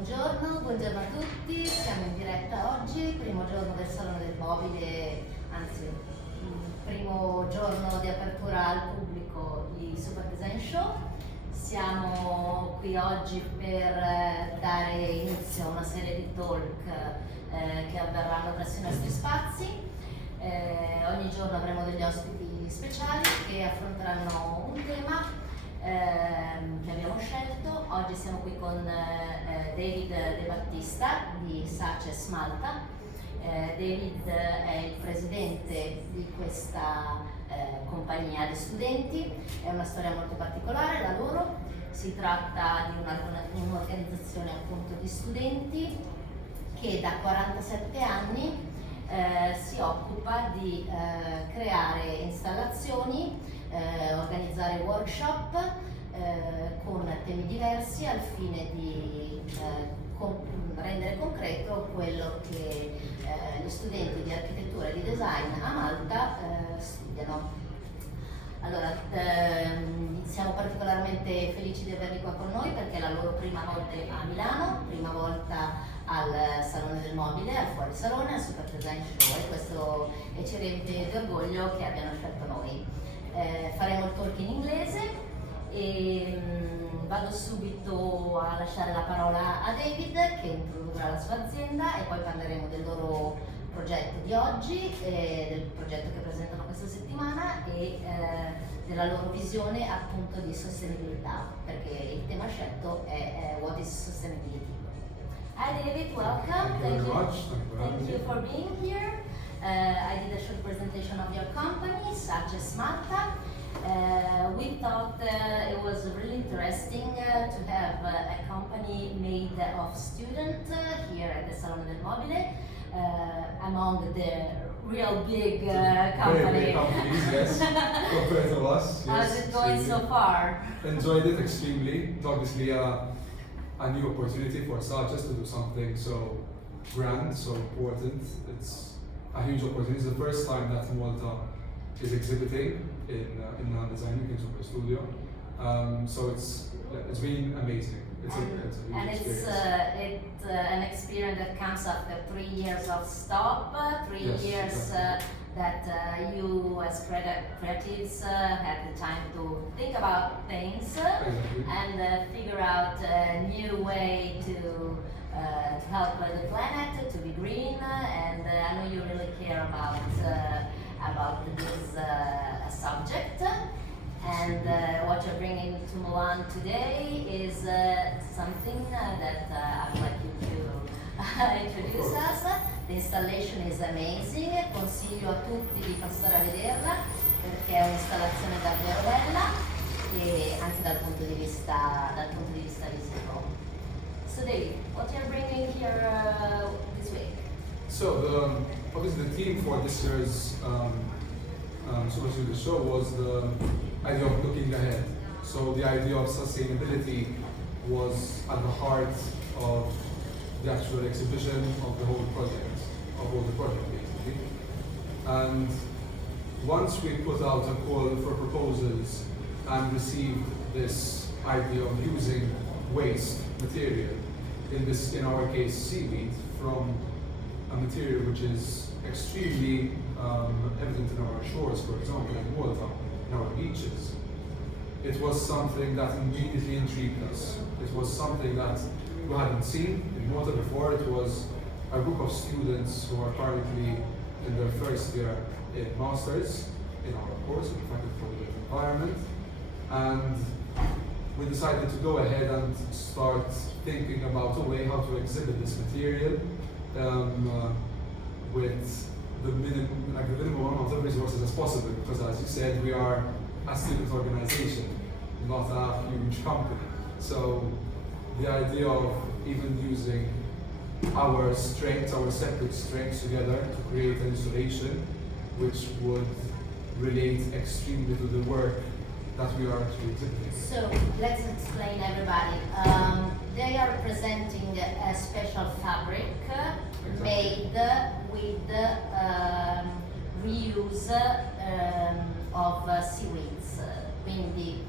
Buongiorno a tutti, siamo in diretta oggi, primo giorno del Salone del Mobile, anzi primo giorno di apertura al pubblico di Superdesign Show. Siamo qui oggi per dare inizio a una serie di talk che avverranno presso i nostri spazi. Ogni giorno avremo degli ospiti speciali che affronteranno un tema che abbiamo scelto. Oggi siamo qui con David Debattista di Saces, Malta. David è il presidente di questa compagnia di studenti. È una storia molto particolare la loro. Si tratta di un'organizzazione appunto di studenti che da 47 anni si occupa di creare installazioni, organizzare workshop con temi diversi al fine di rendere concreto quello che gli studenti di architettura e di design a Malta studiano. Allora, siamo particolarmente felici di averli qua con noi perché è la loro prima volta a Milano, prima volta al Salone del Mobile, al Fuorisalone, al Superdesign Show, e questo ci riempie di orgoglio che abbiano scelto noi. Faremo il talk in inglese e vado subito a lasciare la parola a David che introdurrà la sua azienda e poi parleremo del loro progetto di oggi, del progetto che presentano questa settimana e della loro visione appunto di sostenibilità, perché il tema scelto è What is Sustainability? Hi David, welcome. Thank you very much. Thank you for being here. I did a short presentation of your company, Saces Malta. We thought it was really interesting to have a company made of students here at the Salone del Mobile, among the real big company. Very big companies, yes, compared to us. Yes. How's it going so far? Enjoyed it extremely. It's obviously a new opportunity for Saces to do something so grand, so important. It's a huge opportunity. It's the first time that Malta is exhibiting in design week in Super Studio. So it's been amazing. It's a huge experience. It's an experience that comes after 3 years of stop, 3 Yes, years exactly. that you as creatives had the time to think about things Exactly. and figure out a new way to help the planet, to be green, and I know you really care about this subject. And what you're bringing to Milan today is something that I would like you to introduce us. The installation is amazing, consiglio a tutti di passare a vederla perché è un'installazione davvero bella e anche dal punto di vista visivo. So David, what you're bringing here this week? So obviously the theme for this year's Super Studio Show was the idea of looking ahead. So the idea of sustainability was at the heart of the actual exhibition of the whole project, basically. And once we put out a call for proposals and received this idea of using waste material, in our case seaweed, from a material which is extremely evident in our shores, for example, in Malta, in our beaches. It was something that immediately intrigued us. It was something that we hadn't seen in Malta before. It was a group of students who are currently in their first year in Masters in our course, in Faculty for the Environment. And we decided to go ahead and start thinking about a way how to exhibit this material with the minimum amount of resources as possible, because as you said, we are a student organization, not a huge company. So the idea of even using our strengths, our separate strengths together to create an installation which would relate extremely to the work that we are actually exhibiting. So let's explain everybody. They are presenting a special fabric made with reuse of seaweeds. Quindi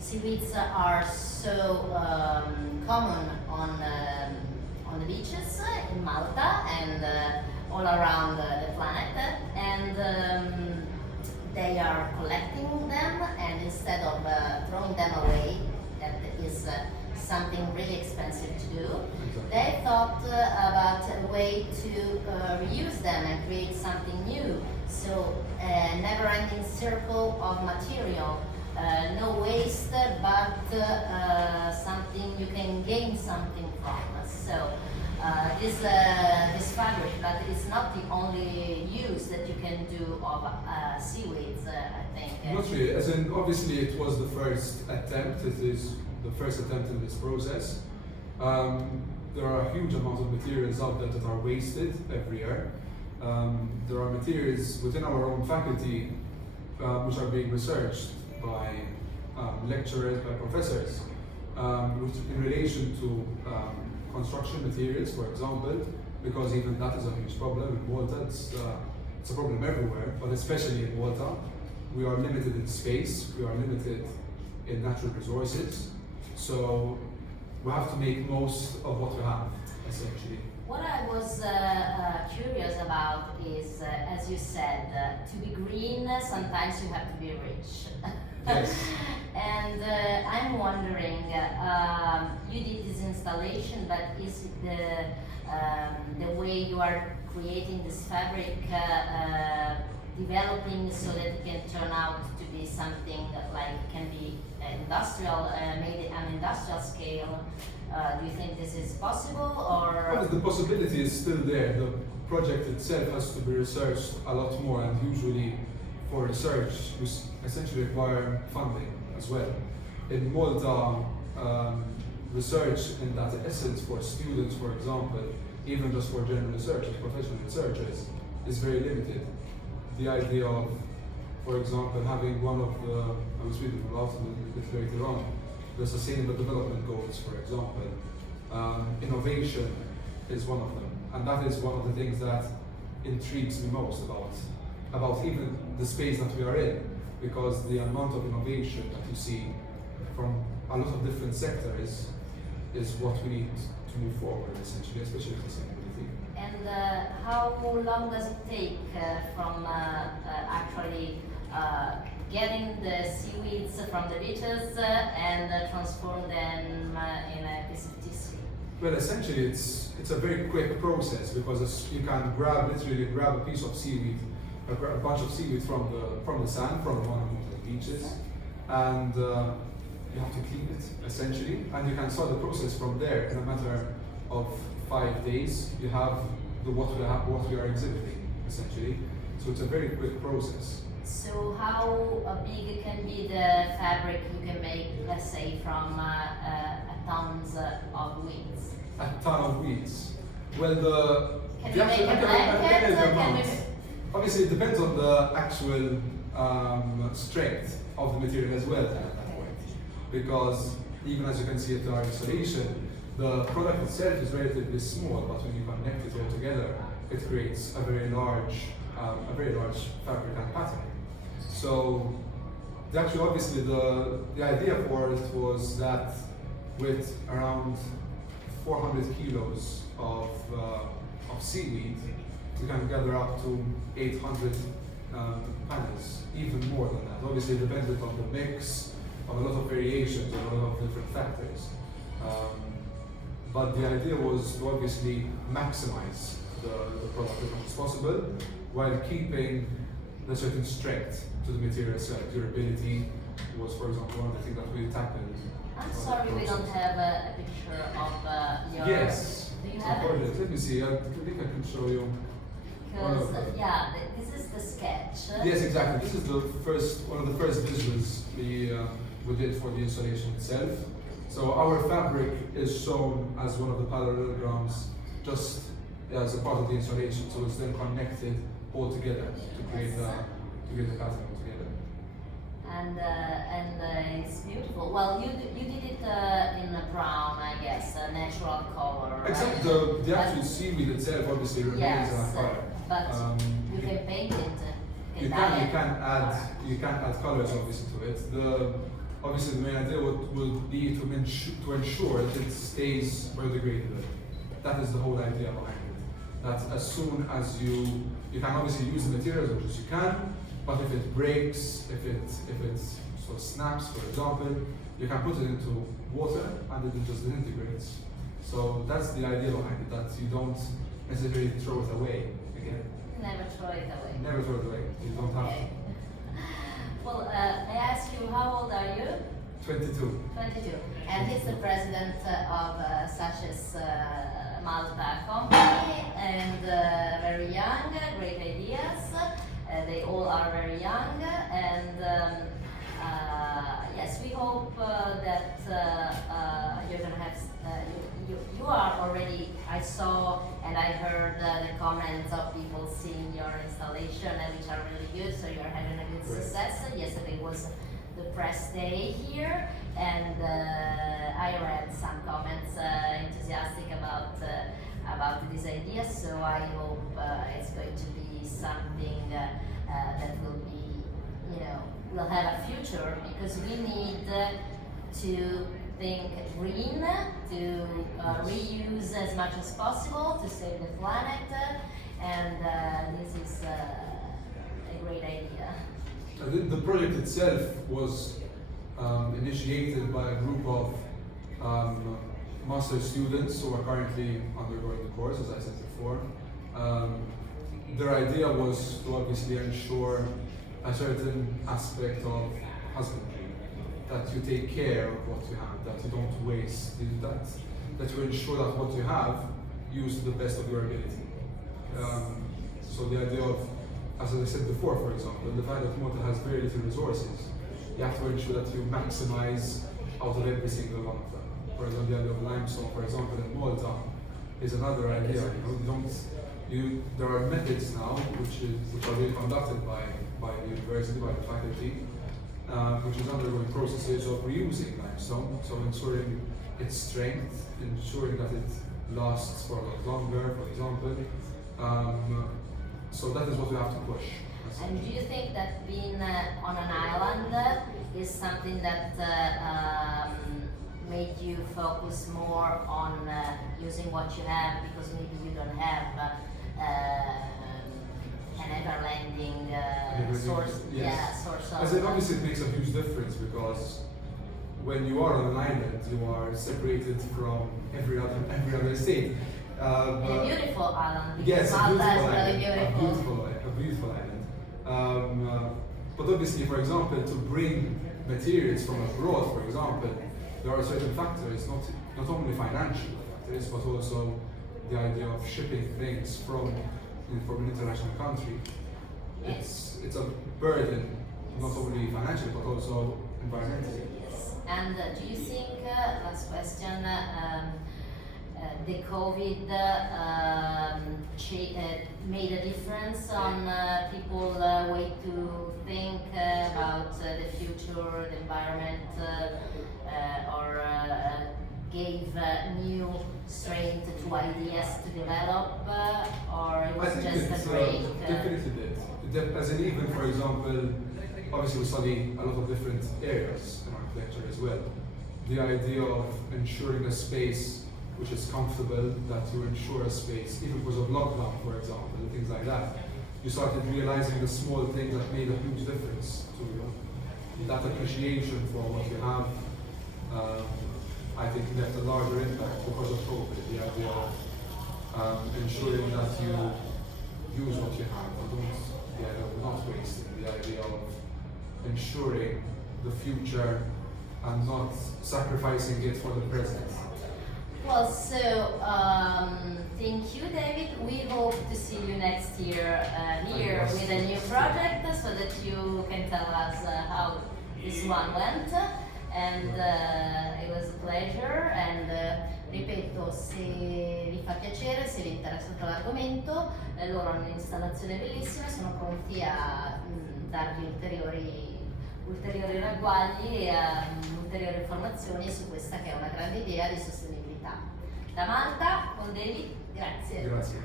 seaweeds are so common on the beaches in Malta and all around the planet, and they are collecting them, and instead of throwing them away, that is something really expensive to do, they thought about a way to reuse them and create something new. So a never-ending circle of material, no waste, but something you can gain something from. So this fabric, but it's not the only use that you can do of seaweeds, I think. Not really, as in obviously it was the first attempt, it is the first attempt in this process. There are a huge amount of materials out there that are wasted every year. There are materials within our own faculty which are being researched by lecturers, by professors, which in relation to construction materials, for example, because even that is a huge problem in Malta. It's a problem everywhere, but especially in Malta. We are limited in space, we are limited in natural resources, so we have to make most of what we have, essentially. What I was curious about is, as you said, to be green, sometimes you have to be rich. Yes. And I'm wondering, you did this installation, but is it the way you are creating this fabric developing so that it can turn out to be something like can be industrial, made on industrial scale? Do you think this is possible, or? Well, the possibility is still there. The project itself has to be researched a lot more, and usually for research we essentially require funding as well. In Malta, research in that essence for students, for example, even just for general researchers, professional researchers, is very limited. The idea of, for example, having one of the, I was reading about it a bit later on, the Sustainable Development Goals, for example, innovation is one of them, and that is one of the things that intrigues me most about even the space that we are in, because the amount of innovation that you see from a lot of different sectors is what we need to move forward, essentially, especially sustainability. And how long does it take from actually getting the seaweeds from the beaches and transform them in a piece of tissue? Well, essentially, it's a very quick process, because you can literally grab a piece of seaweed, a bunch of seaweed from the sand, from one of the beaches, and you have to clean it, essentially, and you can start the process from there. In a matter of 5 days, you have what we are exhibiting, essentially. So it's a very quick process. So how big can be the fabric you can make, let's say, from tons of weeds? A ton of weeds. Well, Can you make a blanket? Obviously, it depends on the actual strength of the material as well at that point. Because even as you can see at our installation, the product itself is relatively small, but when you connect it all together, it creates a very large fabric and pattern. So, obviously, the idea for it was that with around 400 kilos of seaweed, we can gather up to 800 panels, even more than that. Obviously, dependent on the mix, of a lot of variations, of a lot of different factors. But the idea was to obviously maximize the product as much as possible, while keeping a certain strength to the material itself. Durability was, for example, one of the things that we tackled. I'm sorry we don't have a picture of your... Yes. Do you have it? Let me see, I think I can show you. Because, this is the sketch. Yes, exactly. This is one of the first visuals we did for the installation itself. So our fabric is shown as one of the parallelograms just as a part of the installation. So it's then connected all together to create the pattern all together. And it's beautiful. Well, you did it in a brown, I guess, a natural color. Except right? the actual seaweed itself obviously remains in a color. But you can paint it. You can add colors obviously to it. obviously the main idea would be to ensure that it stays biodegradable. That is the whole idea behind it. That as soon as you can obviously use the materials as much as you can, but if it breaks, if it sort of snaps, for example, you can put it into water and it just disintegrates. So that's the idea behind it, that you don't necessarily throw it away again. Never throw it away. Never throw it away. You don't have to. Well, I ask you, how old are you? 22. 22. And he's the president of Saces Malta company, and very young, great ideas. They all are very young, and yes, we hope that you're going to have, you are already, I saw and I heard the comments of people seeing your installation, which are really good, so you're having a good success. Yesterday was the press day here, and I read some comments enthusiastic about this idea, so I hope it's going to be something that will be, will have a future, because we need to think green, to reuse as much as possible to save the planet, and this is a great idea. The project itself was initiated by a group of master's students who are currently undergoing the course, as I said before. Their idea was to obviously ensure a certain aspect of husbandry, that you take care of what you have, that you don't waste, that you ensure that what you have used to the best of your ability. So the idea of, as I said before, for example, the fact that Malta has very little resources, you have to ensure that you maximize out of every single one of them. For example, the idea of limestone, for example, in Malta, is another idea. There are methods now which are being conducted by the university, by the faculty, which is undergoing processes of reusing limestone, so ensuring its strength, ensuring that it lasts for a lot longer, for example. So that is what we have to push. And do you think that being on an island is something that made you focus more on using what you have, because maybe you don't have an ever-landing source? Yes. Yeah, source of. As it obviously makes a huge difference, because when you are on an island, you are separated from every other state. A beautiful island. Yes, Malta is really beautiful. A beautiful island. But obviously, for example, to bring materials from abroad, for example, there are certain factors, not only financial factors, but also the idea of shipping things from an international country. It's a burden, not only financially, but also environmentally. Yes. And do you think, last question, the COVID made a difference on people's way to think about the future, the environment, or gave new strength to ideas to develop, or it was just a break? Definitely did. As in, even for example, obviously we study a lot of different areas in architecture as well. The idea of ensuring a space which is comfortable, that you ensure a space, even because of lockdown, for example, and things like that. You started realizing the small things that made a huge difference to you. That appreciation for what you have, I think, left a larger impact because of COVID. The idea of ensuring that you use what you have, the idea of not wasting, the idea of ensuring the future and not sacrificing it for the present. Well, so thank you, David. We hope to see you next year here with a new project, so that you can tell us how this one went. And it was a pleasure. And ripeto, se vi fa piacere, se vi è interessato l'argomento, loro hanno un'installazione bellissima, sono pronti a darvi ulteriori ragguagli e ulteriori informazioni su questa che è una grande idea di sostenibilità. Da Malta, con David, grazie. Grazie.